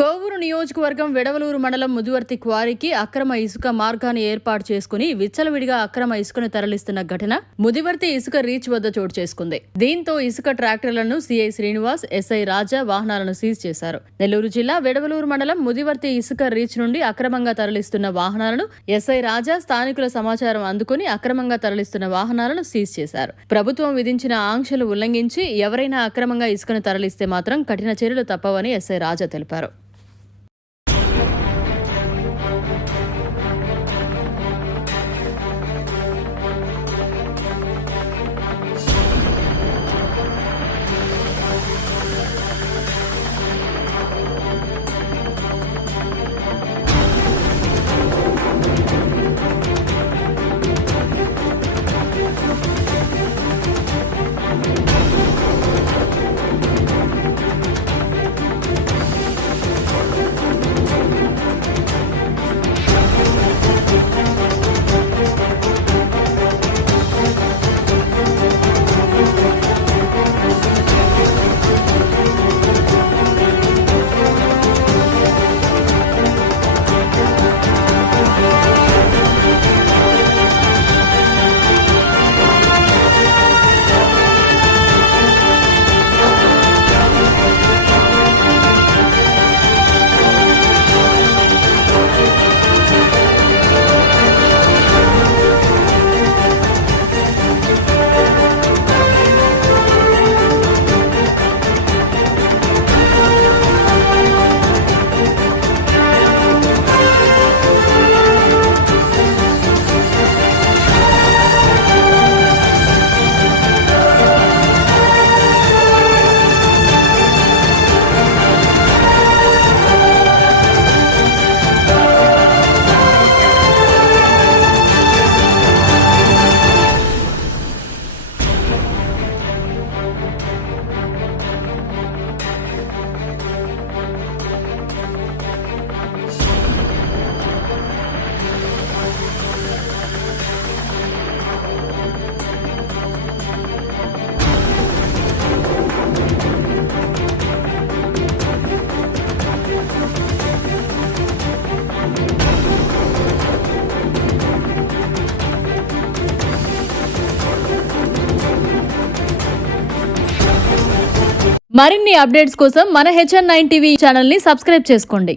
కోవూరు నియోజకవర్గం వెడవలూరు మండలం ముదివర్తి క్వారీకి అక్రమ ఇసుక మార్గాన్ని ఏర్పాటు చేసుకుని విచ్చలవిడిగా అక్రమ ఇసుకను తరలిస్తున్న ఘటన ముదివర్తి ఇసుక రీచ్ వద్ద చోటు చేసుకుంది. దీంతో ఇసుక ట్రాక్టర్లను సిఐ శ్రీనివాస్, ఎస్ఐ రాజా వాహనాలను సీజ్ చేశారు. నెల్లూరు జిల్లా వెడవలూరు మండలం ముదివర్తి ఇసుక రీచ్ నుండి అక్రమంగా తరలిస్తున్న వాహనాలను ఎస్ఐ రాజా స్థానికుల సమాచారం అందుకుని అక్రమంగా తరలిస్తున్న వాహనాలను సీజ్ చేశారు. ప్రభుత్వం విధించిన ఆంక్షలు ఉల్లంఘించి ఎవరైనా అక్రమంగా ఇసుకను తరలిస్తే మాత్రం కఠిన చర్యలు తప్పవని ఎస్ఐ రాజా తెలిపారు. మరిన్ని అప్డేట్స్ కోసం మన HN9 టీవీ ఛానల్ ని సబ్స్క్రైబ్ చేసుకోండి.